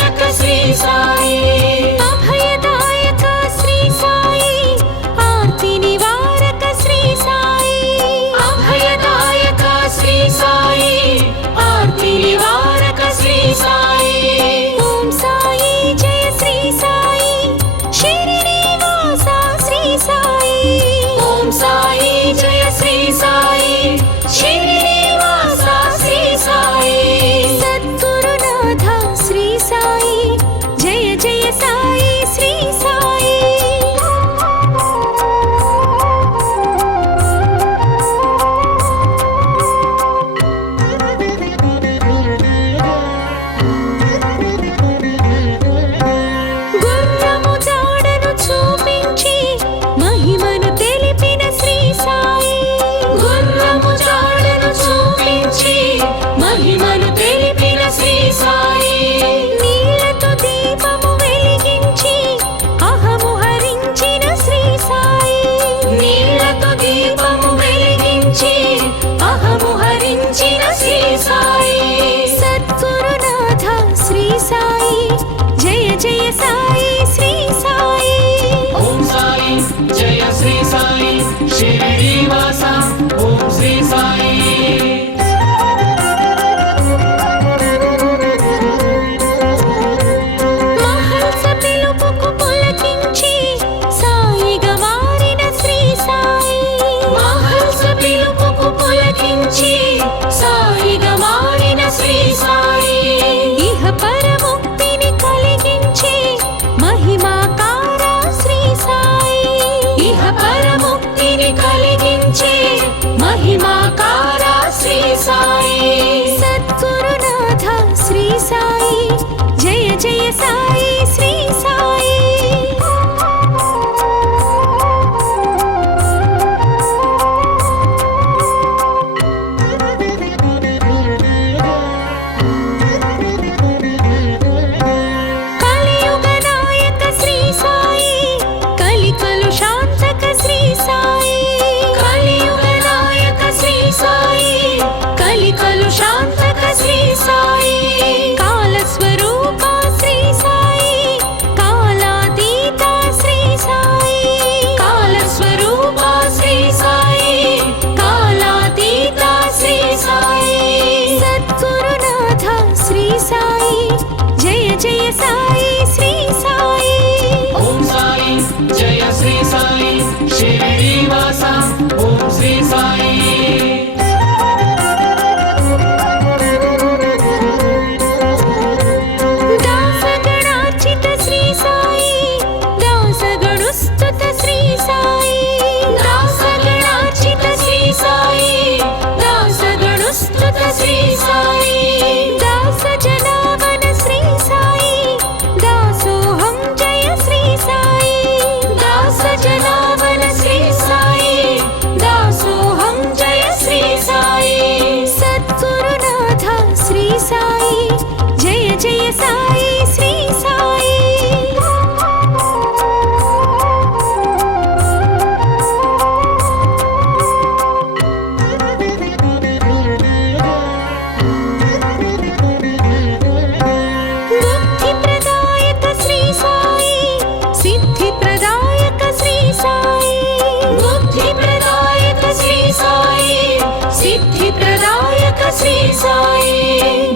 रक्षक श्री साई अभयदायक श्री साई आर्ति निवारक श्री साई अभयदायक श्री साई आर्ति निवारक श्री साई ओम साई जय श्री साई शिरडीवासा श्री साई ओम साई जय श्री साई शिरडीवासा श्री साई सद्गुरुनाथ श्री साई जय जय साई श्री साई గుర్రము జాడను చూపించి మహిమను తెలిపిన శ్రీ సాయి గుర్రము జాడను చూపించి మహిమను తెలిపిన శ్రీ సాయి నీలతో దీపము వెలిగించి అహము హరించిన శ్రీ సాయి నీళ్లతో దీపము వెలిగించి అహము హరించిన శ్రీ సాయి సద్గురునాథ శ్రీ సాయి జయ జయ సాయి శ్రీ సాయి ఓం సాయి జయ శ్రీ సాయి శిరిడీవాస ఓం శ్రీ సాయి మహల్స పిలుపుకు పులకించి సాయిగా మారిన శ్రీ సాయి మహల్స పిలుపుకు పులకించి సాయిగా మారిన శ్రీ సాయి ఇహ పరముక్తిని కలిగించి మహిమాకార శ్రీ సాయి ఇహ పరముక్తిని కలిగించే మహిమాకార శ్రీ సాయి సద్గురునాథ శ్రీ సాయి జయ జయ సాయి శ్రీ సాయి కలియుగ నాయక శ్రీ సాయి కలికలు శాంతక శ్రీ సాయి కలియుగ నాయక శ్రీ సాయి కలికలు శాంతక శ్రీ సాయి కాల స్వరూప శ్రీ సాయి కాలాతీత శ్రీ సాయి కాల స్వరూప శ్రీ సాయి కాలాతీత శ్రీ సాయి సద్గురునాథ శ్రీ సాయి జయ జయ సాయి శ్రీ సాయి ఓం సాయి జయ శ్రీ సాయి శిరిడీవాస ఓం శ్రీ సాయి దాసగణార్చిత శ్రీ సాయి దాసగణుస్తుత శ్రీ సాయి దాసగణార్చిత శ్రీ సాయి దాసగణుస్తుత శ్రీ సాయి దాస జనావన శ్రీ సాయి దాసోహం జయ శ్రీ సాయి దాస జనావన శ్రీ సాయి దాసోహం జయ శ్రీ సాయి సద్గురునాథ శ్రీ సాయి జయ జయ సాయి శ్రీ సాయి బుద్ధి ప్రదాయక శ్రీ సాయి సిద్ధి ప్రదాయక శ్రీ సాయి బుద్ధి ప్రదాయక శ్రీ సాయి సిద్ధి ప్రదాయక శ్రీ సాయి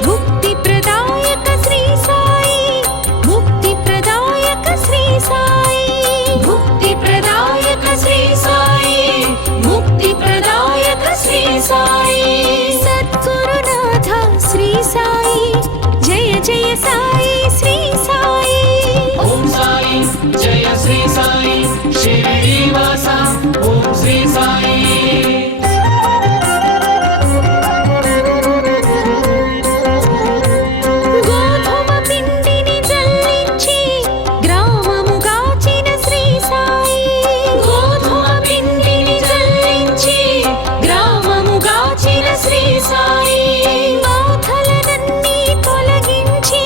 భుక్తి ప్రదాయక శ్రీ సాయి ముక్తి ప్రదాయక శ్రీ సాయి ముక్తి ప్రదాయక శ్రీ సాయి ముక్తి ప్రదాయక శ్రీ సాయి సద్గురునాథ శ్రీ సాయి జయ జయ సాయి శ్రీ సాయి ఓం సాయి జయ శ్రీ సాయి శిరిడీవాస ఓం శ్రీ సాయి గోధుమ పిండిని జల్లించి గ్రామము గాచిన శ్రీ సాయి గోధుమ పిండిని జల్లించి గ్రామము గాచిన శ్రీ సాయి బాధలనన్నీ తొలగించి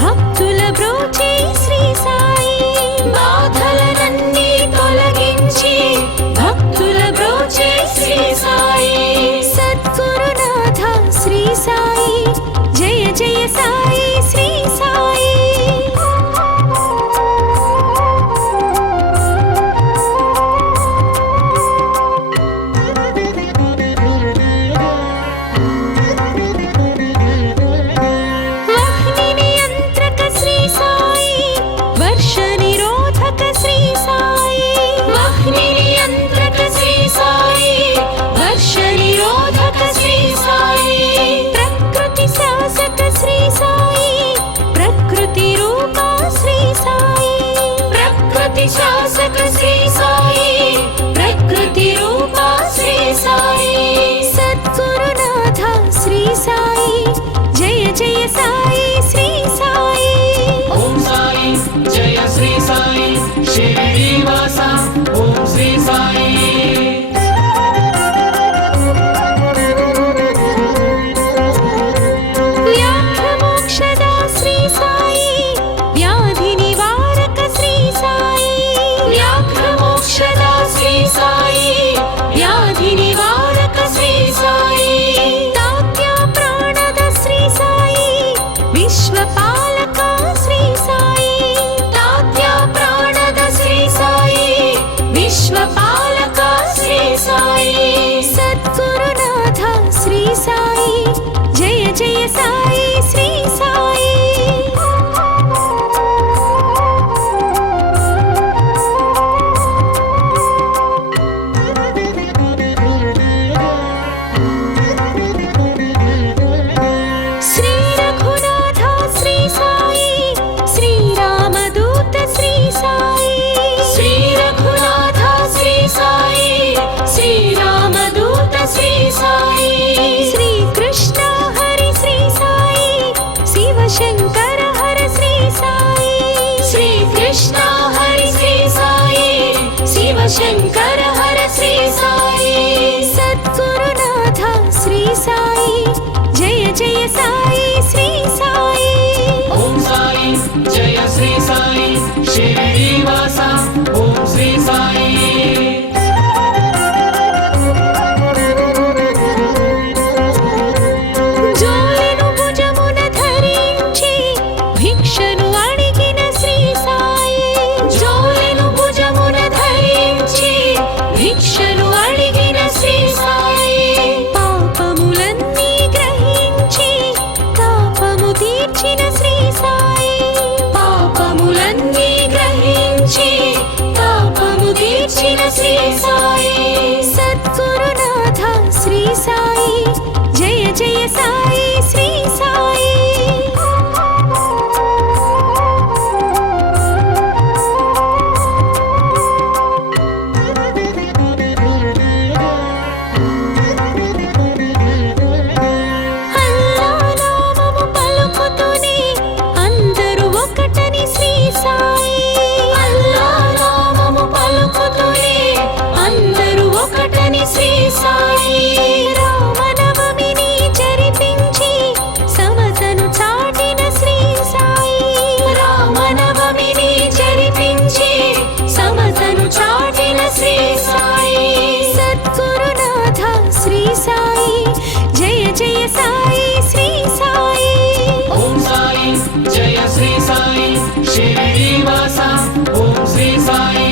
భక్తుల బ్రోచే శ్రీ సాయి బాధలనన్నీ తొలగించి భక్తుల బ్రోచే శ్రీ సాయి సద్గురునాథ శ్రీ సాయి జయ జయ సాయి శ్రీ సాయి జయ సాయి శ్రీ సాయి. శ్రీ రఘునాథ శ్రీ సాయి, శ్రీరామదూత శ్రీ సాయి. శ్రీ రఘునాథ శ్రీ సాయి, శ్రీరామదూత శ్రీ సాయి. శ్రీ కృష్ణ హరి శ్రీ సాయి, శివశంకర హర శ్రీ సాయి. శ్రీ కృష్ణ హరి శ్రీ సాయి, శివశంకర హర శ్రీ సాయి. సద్గురునాథ శ్రీ సాయి, జయ జయ సాయి శ్రీ సాయి. ఓం సాయి జయ శ్రీ సాయి శ్రీనివాస ఓం శ్రీ సాయి. జోలెను భుజమున ధరించి భిక్షను అడిగిన శ్రీ సాయి. జోలెను భుజమున ధరించి భిక్షను అడిగిన శ్రీ సాయి. పాపములన్నీ గ్రహించి తాపము తీర్చిన శ్రీ సాయి. పాపములన్నీ గ్రహించి తాపము తీర్చిన శ్రీ సాయి. సద్గురునాథ శ్రీ సాయి, జయ జయ సాయి శ్రీ సాయి. అల్లా నామము పలుకుతూనే అందరూ ఒకటని శ్రీ సాయి. అల్లా నామము పలుకుతూనే అందరూ ఒకటని శ్రీ సాయి. రామనవమిని జరిపించి సమతను చాటిన శ్రీ సాయి. రామనవమిని జరిపించి సమతను చాటిన శ్రీ సాయి. సద్గురునాథ శ్రీ సాయి, జయ జయ సాయి శ్రీ సాయి. ఓం సాయి జయ శ్రీ సాయి శ్రీనివాస ఓం శ్రీ సాయి.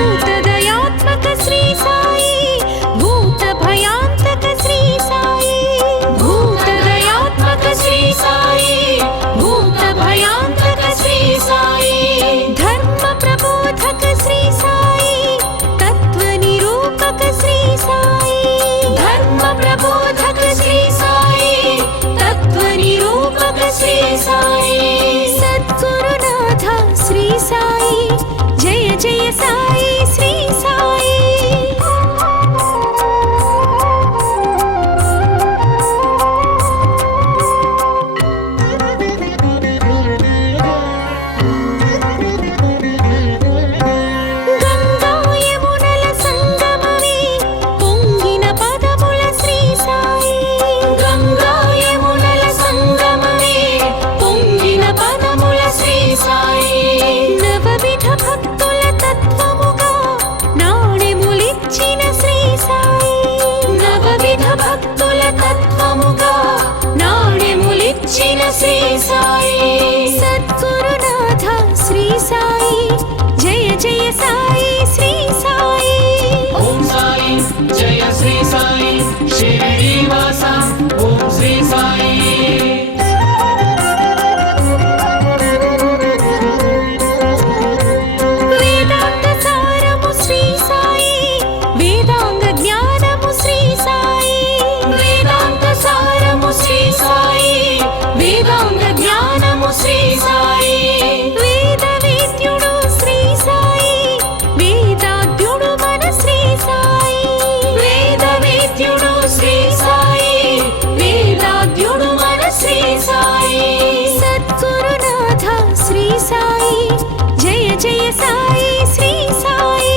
భూతదయాత్మక శ్రీ సాయి, భూత భయాంతక శ్రీ సాయి. భూతదయాత్మక శ్రీ సాయి, భూత భయాంతక శ్రీ సాయి. ధర్మ ప్రబోధక శ్రీ సాయి, తత్వ నిరూపక శ్రీ సాయి. ధర్మ ప్రబోధక శ్రీ సాయి, తత్వ నిరూపక శ్రీ సాయి. సద్గురునాథ శ్రీ సాయి, జయ జయ సాయి శ్రీ సాయి. గంగా యమునల సంగమమే పొంగిన పదముల శ్రీ సాయి. గంగా యమునల సంగమమే పొంగిన పదముల శ్రీ సాయి. నవవిధ భక్తుల తత్వముగా నాణెములిచ్చిన శ్రీ సాయి. నవవిధ భక్తుల తత్వముగా నాణెములిచ్చిన శ్రీ సాయి. సద్గురునాథ శ్రీ సాయి, జయ జయ సాయి శ్రీ సాయి. ఓం సాయి జయ శ్రీ సాయి శ్రీనివాస ఓం శ్రీ సాయి. వేదాంత సారము శ్రీ సాయి, వేదాంగ జ్ఞానము శ్రీ సాయి. వేదాంత సారము శ్రీ సాయి, వేదాంగ జ్ఞానము శ్రీ సాయి. వేద వేద్యుడు శ్రీ సాయి, వేదాద్యుడు మన శ్రీ సాయి. వేద వేద్యుడు శ్రీ సాయి, వేదాద్యుడు మన శ్రీ సాయి. సద్గురునాథ శ్రీ సాయి, జయ జయ సాయి శ్రీ సాయి.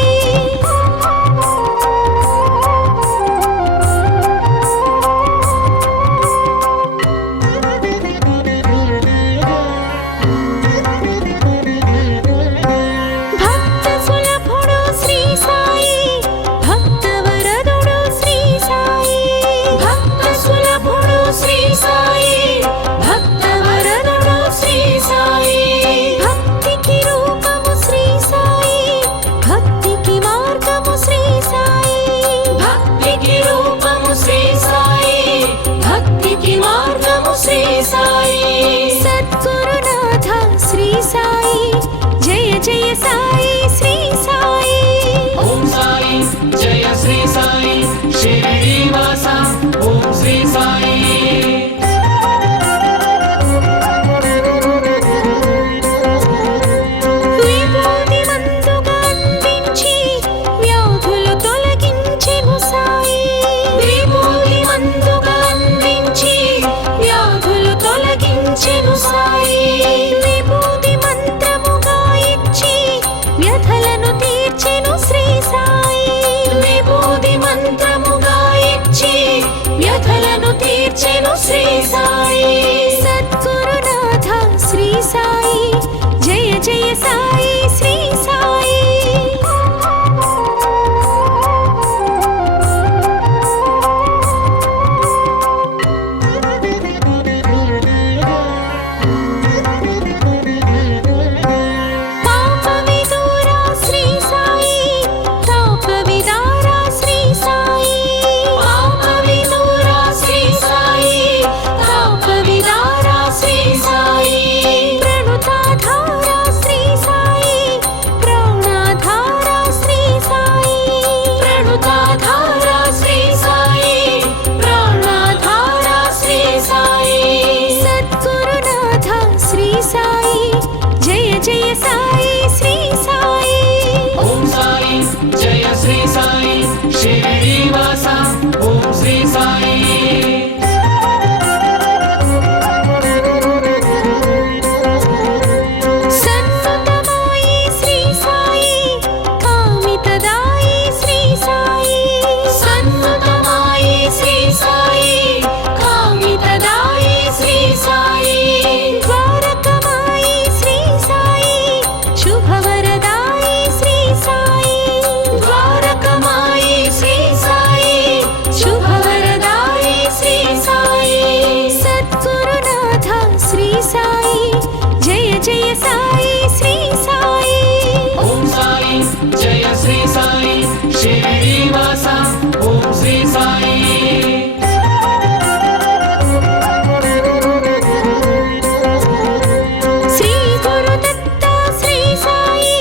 భక్త సులభుడు శ్రీ సాయి, భక్త వరదుడు శ్రీ సాయి. భక్త సులభుడు శ్రీ సాయి, భక్త వరదుడు శ్రీ సాయి. భక్తికి రూపము శ్రీ సాయి. జయ సాయి శ్రీ సాయి ఓం సాయి జయ శ్రీ సాయి షిరిడీవాస ఓం శ్రీ సాయి విభూతి మందుగా అందించి వ్యాధులు తొలగించెను సాయి విభూతి మందుగా అందించి వ్యాధులు తొలగించెను సాయి విభూతి మంత్రముగా ఇచ్చి వ్యధలను తీర్చెను శ్రీ సాయి విభూతి మంత్రముగా ఇచ్చి వ్యధలను తీర్చెను శ్రీ సాయి సద్గురునాథ శ్రీ సాయి జయ జయ సాయి శ్రీ సాయి పాప విదూరా శ్రీ సాయి తాప విదారా శ్రీ సాయి పాప విదూరా శ్రీ సాయి తాప విదారా శ్రీ సాయి ప్రణుతాధారా శ్రీ సాయి ప్రాణాధారా శ్రీ సాయి ప్రణుతాధారా శ్రీ సాయి ప్రాణాధారా శ్రీ సాయి సద్గురునాథ శ్రీ సాయి జయ జయ సాయి శ్రీ సాయి ఓం సాయి జయ శ్రీ సాయి షిరిడీవాస ఓం శ్రీ సాయి సన్నుతమాయి శ్రీ సాయి కామితదాయి శ్రీ సాయి సన్నుతమాయి శ్రీ సాయి కామితదాయి శ్రీ సాయి ద్వారకమాయి శ్రీ సాయి శుభవరదాయి శ్రీ సాయి ద్వారకమాయి శ్రీ సాయి శుభవరదాయి శ్రీ సాయి సద్గురునాథ శ్రీ సాయి జయ జయ సాయి శ్రీ సాయి ఓం సాయి జయ శ్రీ సాయి షిరిడీవాస ఓం శ్రీ సాయి శ్రీ గురుదత్త శ్రీ సాయి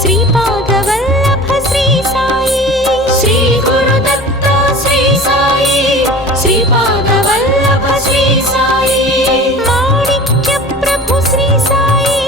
శ్రీపాదవల్లభ శ్రీ సాయి శ్రీ గురుదత్త శ్రీ సాయి శ్రీపాదవల్లభ శ్రీ సాయి మాణిక్య ప్రభు శ్రీ సాయి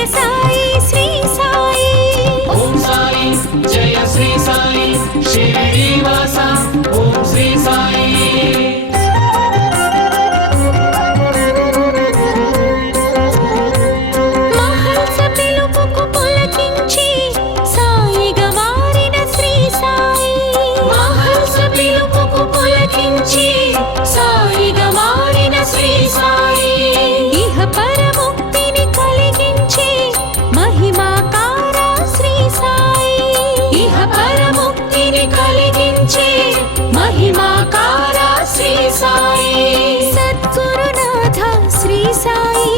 జయ సాయి శ్రీ సాయి ఓం సాయి జయ శ్రీ సాయి షిరిడీవాస ఓం శ్రీ సాయి మహల్స పిలుపుకు పులకించి సాయిగా మారిన శ్రీ సాయి మహల్స పిలుపుకు పులకించి సాయిగా మారిన శ్రీ సాయి ఇహ పరముక్తిని కలిగించే మహిమాకార శ్రీ సాయి ఇహ పరముక్తిని కలిగించే మహిమాకార శ్రీ సాయి సద్గురునాథ శ్రీ సాయి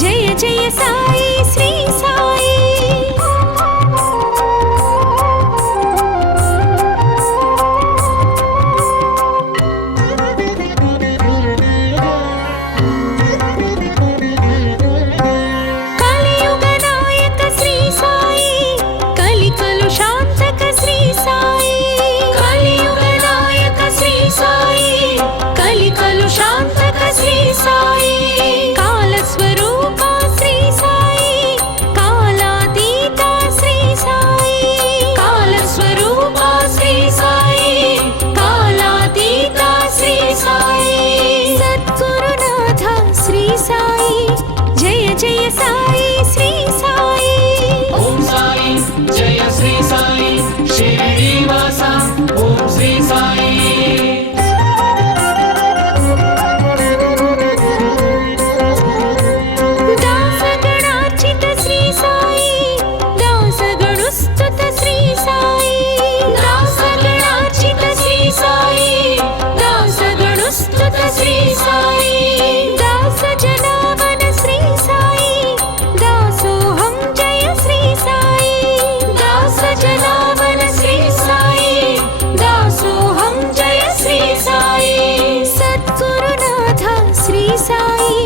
జయ జయ సాయి శ్రీ సాయి కలియుగ నాయక శ్రీ సాయి కలికలు శాంతక శ్రీ సాయి కలియుగ నాయక శ్రీ సాయి కలికలు శాంతక శ్రీ సాయి కాల స్వరూప శ్రీ సాయి కాలాతీత శ్రీ సాయి కాల స్వరూప శ్రీ సాయి కాలాతీత శ్రీ సాయి సద్గురునాథ శ్రీ సాయి జయ జయ సాయి శ్రీ సాయి ఓం సాయి జయ శ్రీ సాయి షిరిడీవాస ఓం శ్రీ సాయి దాసగణార్చిత శ్రీ సాయి దాసగణుస్తుత శ్రీ సాయి దాసగణార్చిత శ్రీ సాయి దాసగణుస్తుత శ్రీ సాయి దాస జనావన శ్రీ సాయి దాసోహం జయ శ్రీ సాయి దాస జనావన శ్రీ సాయి దాసోహం జయ శ్రీ సాయి సద్గురునాథ శ్రీ సాయి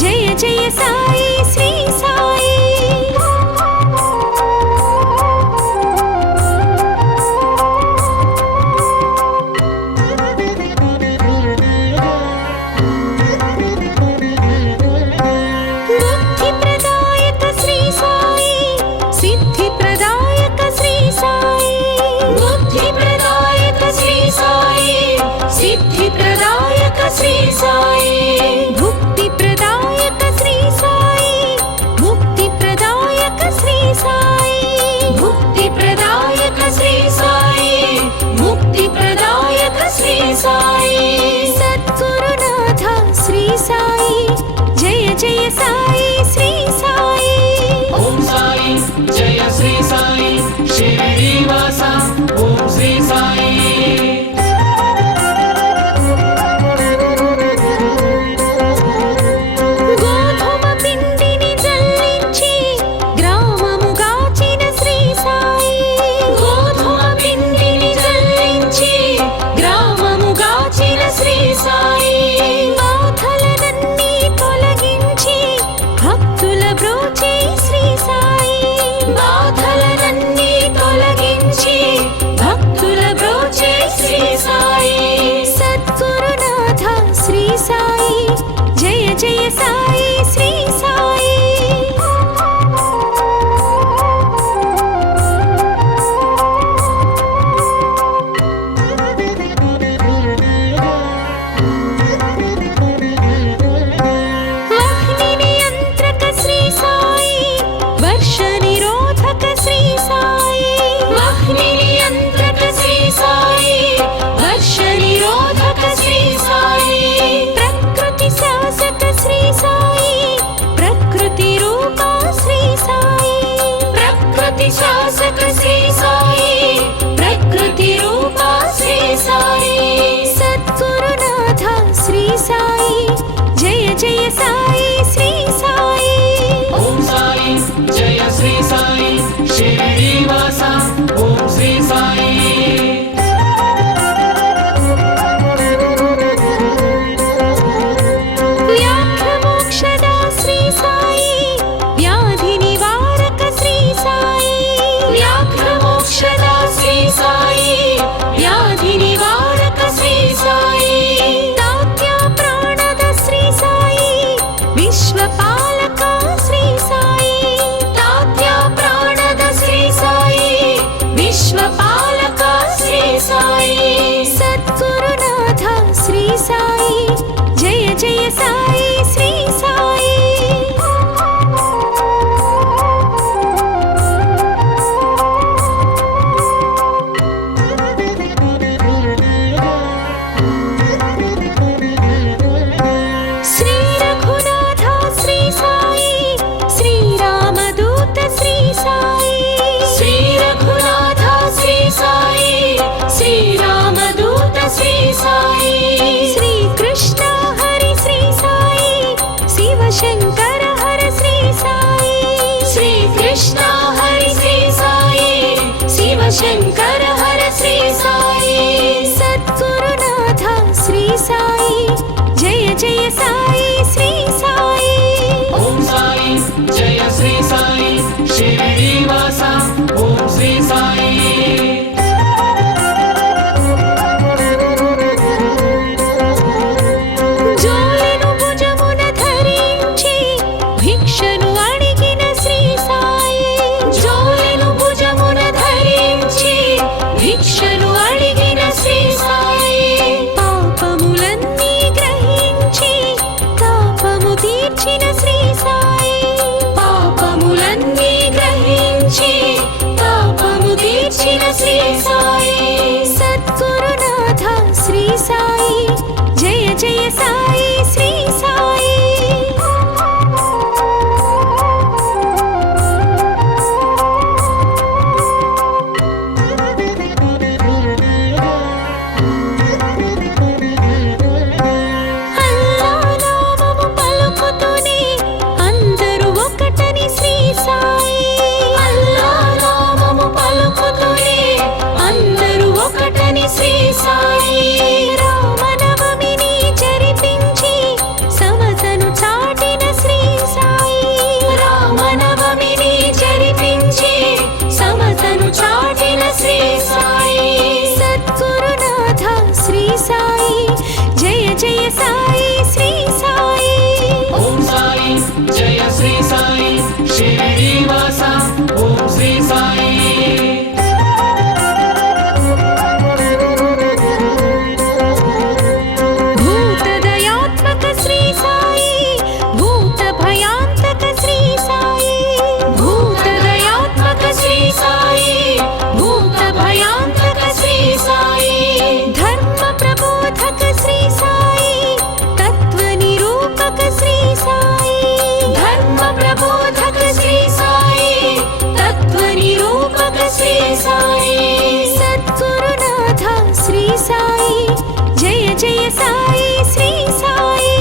జయ జయ సాయి శ్రీ సాయి బుద్ధి ప్రదాయక శ్రీ సాయి సిద్ధి ప్రదాయక శ్రీ సాయి బుద్ధి ప్రదాయక శ్రీ సాయి సిద్ధి ప్రదాయక శ్రీ సాయి భుక్తి ప్రదాయక శ్రీ సాయి ముక్తి ప్రదాయక శ్రీ సాయి ముక్తి ప్రదాయక శ్రీ సాయి ముక్తి ప్రదాయక శ్రీ సాయి సద్గురునాథ శ్రీ సాయి జయ జయ సాయి శ్రీ సాయి ఓం సాయి జయ శ్రీ సాయి షిరిడీవాస ఓం శ్రీ సాయి గోధుమ పిండిని జల్లించి గ్రామముగాచిన శ్రీ సాయి గోధుమ పిండిని జల్లించి గ్రామముగాచిన శ్రీ సాయి బాధలనన్నీ తొలగించి భక్తుల బ్రోచే శ్రీ సాయి బాధలనన్నీ తొలగించి భక్తుల బ్రోచే శ్రీ సాయి సద్గురునాథ శ్రీ సాయి జయ జయ సాయి శ్రీ సాయి వహ్ని నియంత్రక శ్రీ సాయి వర్ష నిరోధక శ్రీ సాయి వహ్ని నియంత్రక శ్రీ సాయి వర్ష నిరోధక శ్రీ సాయి ప్రకృతి శాసక శ్రీ సాయి ప్రకృతి రూప శ్రీ సాయి ప్రకృతి శాసక శ్రీ సాయి ప్రకృతి రూప శ్రీ సాయి సద్గురునాథ శ్రీ సాయి జయ జయ సాయి శ్రీ సాయి ఓం సాయి జయ శ్రీ సాయి షిరిడీవాస ఓం శ్రీ సాయి వ్యాఘ్రమోక్షద శ్రీ సాయి వ్యాధి నివారక శ్రీ సాయి వ్యాఘ్రమోక్షద శ్రీ సాయి వ్యాధి నివారక శ్రీ సాయి దాత్య ప్రాణద శ్రీ సాయి జయ సాయి శ్రీ సాయి శ్రీ రఘునాథ శ్రీ సాయి శ్రీ రామదూత శ్రీ సాయి శ్రీ రఘునాథ శ్రీ సాయి శ్రీ రామదూత శ్రీ సాయి శ్రీ కృష్ణ హరి శ్రీ సాయి శివ శంకర హర శ్రీ సాయి శ్రీ కృష్ణ హరి శ్రీ సాయి శివ శంకర హర శ్రీ సాయి సద్గురునాథ శ్రీ సాయి జయ జయ సాయి శ్రీ సాయి ఓం సాయి జయ శ్రీ సాయి షిరిడీవాస ఓం శ్రీ సాయి జోలెను భుజమున ధరించి భిక్షను అడిగిన శ్రీ సాయి జోలెను భుజమున ధరించి భిక్షను అడిగిన శ్రీ సాయి పాపములన్నీ గ్రహించి తాపము తీర్చిన శ్రీ సాయి పాపములన్నీ గ్రహించి పాపము తీర్చిన శ్రీ సాయి సద్గురునాథ శ్రీ సాయి జయ జయ సాయి శ్రీ సాయి అల్లా నామము పలుకుతూనే అందరూ ఒకటని శ్రీ సాయి అల్లా నామము పలుకుతూనే అందరూ ఒకటని శ్రీ సాయి రామనవమిని జరిపించి సమతను చాటిన శ్రీ సాయి రామనవమిని జరిపించి సమతను చాటిన శ్రీ సాయి సద్గురునాథ శ్రీ సాయి జయ జయ సాయి శ్రీ సాయి ఓం సాయి జయ శ్రీ సాయి షిరిడీవాస ఓం శ్రీ సాయి భూతదయాత్మక శ్రీ సాయి భూత భయాంతక శ్రీ సాయి భూతదయాత్మక శ్రీ సాయి భూత భయాంతక శ్రీ సాయి ధర్మ ప్రబోధక శ్రీ సాయి తత్వ నిరూపక శ్రీ సాయి ధర్మ ప్రబోధక శ్రీ సాయి తత్వ నిరూపక శ్రీ సాయి సద్గురునాథ శ్రీ సాయి జయ జయ సాయి శ్రీ సాయి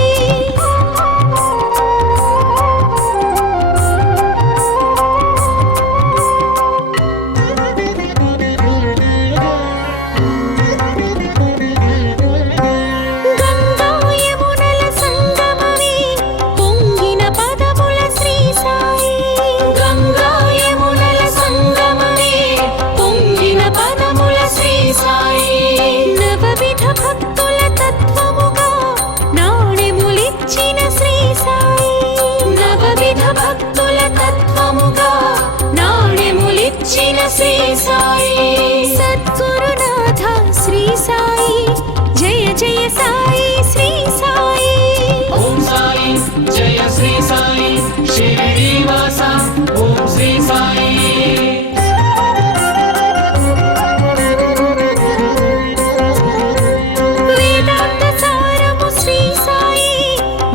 గంగా యమునల సంగమమే పొంగిన పదముల శ్రీ సాయి గంగా యమునల సంగమమే పొంగిన పదముల శ్రీ సాయి నవవిధ భక్తుల తత్వముగా నాణెములిచ్చిన శ్రీ సాయి నవవిధ భక్తుల తత్వముగా నాణెములిచ్చిన శ్రీ సాయి సద్గురునాథ శ్రీ సాయి జయ జయ సాయి శ్రీ సాయి ఓం సాయి జయ శ్రీ సాయి షిరిడీవాస ఓం శ్రీ సాయి వేదాంత సారము శ్రీ సాయి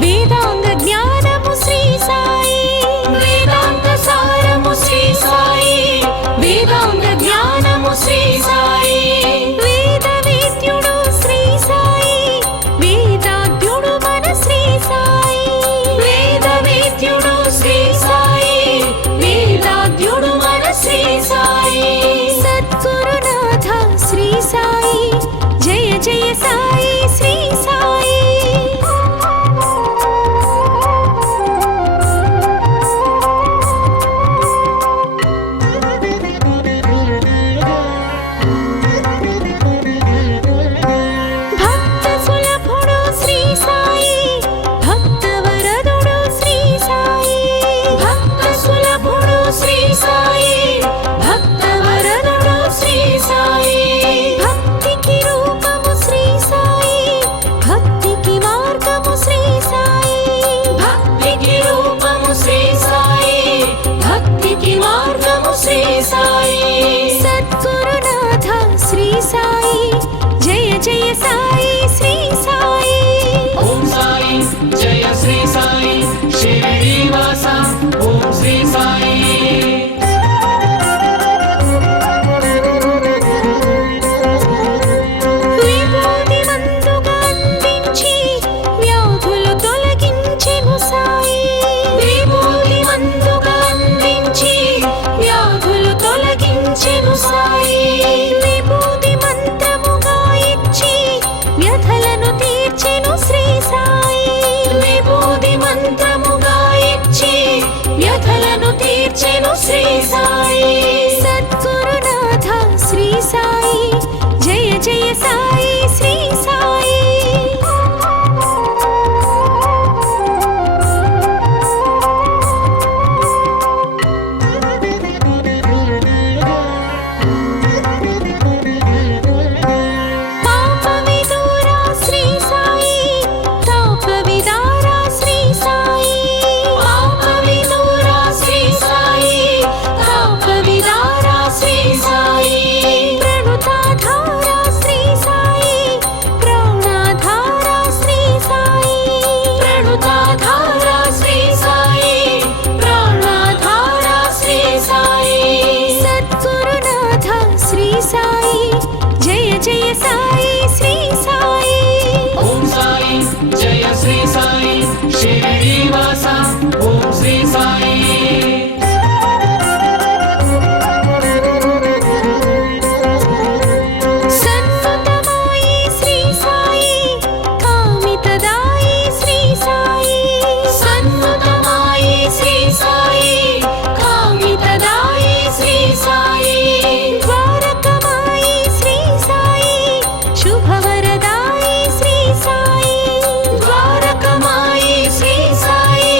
వేదాంగ జ్ఞానము శ్రీ సాయి వేదాంత సారము శ్రీ సాయి వేదాంగ జ్ఞానము శ్రీ సాయి వేద వేద్యుడు శ్రీ సాయి వేదాద్యుడు మన శ్రీ సాయి వేద వేద్యుడు శ్రీ సాయి వేదాద్యుడు మన శ్రీ సాయి సద్గురునాథ శ్రీ సాయి జయ జయ సాయి శ్రీ సాయి భక్త సులభుడు శ్రీ సాయి భక్త వరదుడు శ్రీ సాయి భక్త సులభుడు శ్రీ సాయి భక్త వరదుడు శ్రీ సాయి భక్తికి రూపము శ్రీ సాయి జయ సాయి శ్రీ సాయి ఓం సాయి జయ శ్రీ సాయి షిరిడీవాస ఓం శ్రీ సాయి విభూతి మందుగా అందించి వ్యాధులు తొలగించెను సాయి విభూతి మందుగా అందించి వ్యాధులు తొలగించెను సాయి విభూతి మంత్రముగా ఇచ్చి వ్యధలను తీర్చెను శ్రీ సాయి విభూతి మంత్రముగా ఇచ్చి వ్యధలను తీర్చెను శ్రీ సాయి సద్గురునాథ శ్రీ సాయి జయ జయ సాయి శ్రీ సాయి పాప విదూరా శ్రీ సాయి తాప విదారా శ్రీ సాయి పాప విదూరా శ్రీ సాయి తాప విదారా శ్రీ సాయి ప్రణుతాధారా శ్రీ సాయి ప్రాణాధారా శ్రీ సాయి ప్రణుతాధారా శ్రీ సాయి ప్రాణాధారా శ్రీ సాయి సద్గురునాథ శ్రీ సాయి జయ జయ సాయి శ్రీ సాయి ఓం సాయి జయ శ్రీ సాయి షిరిడీవాస ఓం శ్రీ సాయి సన్నుతమాయి శ్రీ సాయి కామితదాయి శ్రీ సాయి సన్నుతమాయి శ్రీ సాయి కామితదాయి శ్రీ సాయి ద్వారకమాయి శ్రీ సాయి శుభవరదాయి శ్రీ సాయి ద్వారకమాయి శ్రీ సాయి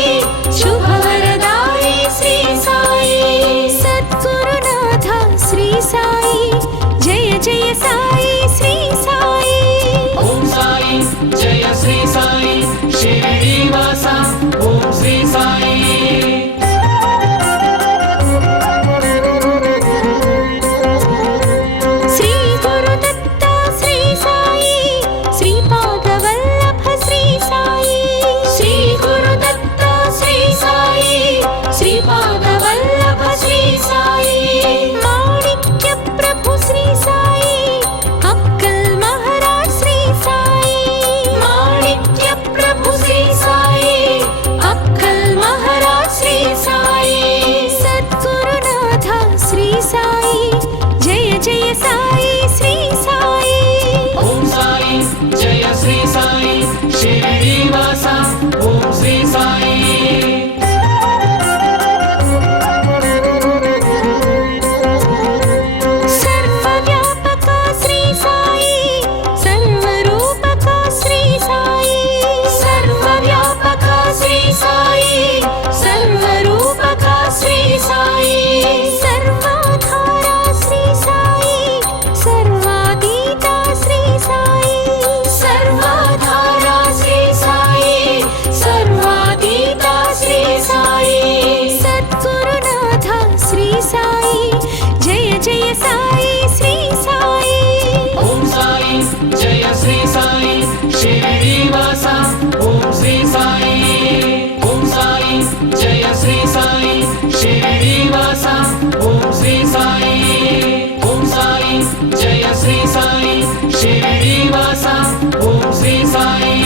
శుభవరదాయి శ్రీ సాయి సద్గురునాథ శ్రీ సాయి జయ జయ సాయి శ్రీ సాయి ఓం సాయి జయ శ్రీ సాయి షిరిడీవాస ఓం శ్రీ సాయి శ్రీ గురుదత్త శ్రీ సాయి శ్రీపాదవల్లభ శ్రీ సాయి శ్రీ గురుదత్త శ్రీ సాయి శ్రీపాదవల్లభ శ్రీ సాయి మాణిక్య ప్రభు శ్రీ సాయి అక్కల్ మహారాజ్ శ్రీ సాయి మాణిక్య ప్రభు శ్రీ సాయి అక్కల్ మహారాజ్ శ్రీ సాయి సద్గురునాథ శ్రీ సాయి జయ జయ సాయి శ్రీ సాయి ఓం సాయి జయ శ్రీ సాయి షిరిడీవాస ఓం శ్రీ సాయి సర్వవ్యాపక శ్రీ సాయి సర్వరూపక శ్రీ సాయి సర్వవ్యాపక శ్రీ సాయి సర్వరూపక శ్రీ సాయి సర్వాధార శ్రీ సాయి సర్వాతీత శ్రీ సాయి సర్వాధార శ్రీ సాయి సర్వాతీత శ్రీ సాయి సద్గురునాథ శ్రీ సాయి జయ జయ సాయి శ్రీ సాయి ఓం సాయి జయ శ్రీ సాయి షిరిడీవాస ఓం శ్రీ సాయి ఓం సాయి జయ శ్రీ సాయి షిరిడీవాస ఓం శ్రీ సాయి ఓం సాయి జయ శ్రీ సాయి షిరిడీవాస ఓం శ్రీ సాయి